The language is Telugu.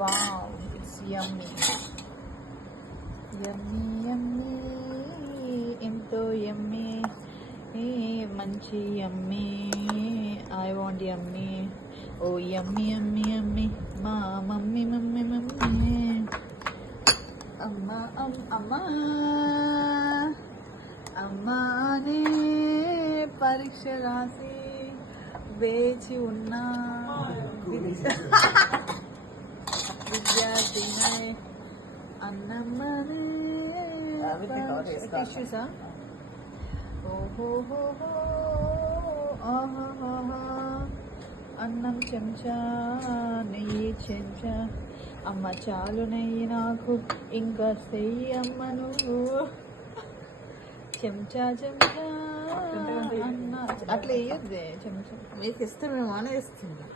వావ్, ఇట్స్ యమ్మీ యమ్మీ యమ్మీ, ఎంతో యమ్మీ, మంచి యమ్మీ. ఐ వాంట్ యమ్మీ. ఓ యమ్మీ యమ్మీ యమ్మీ, మా మమ్మీ మమ్మీ మమ్మీ. అమ్మా అమ్మా అమ్మానే పరీక్ష రాసి వేచి ఉన్నా విద్యార్థినే అన్నమ్మనే. టిష్యూసా? ఓహో ఆహా, అన్నం చెంచా, నెయ్యి చెంచా. అమ్మ చాలు నెయ్యి నాకు, ఇంకా చెయ్యి అమ్మ నువ్వు. చెంచా చెంచా అన్న అట్లా వేయొద్దే. చెంచా మీకు ఇష్టమేమో అని ఇస్తున్నా.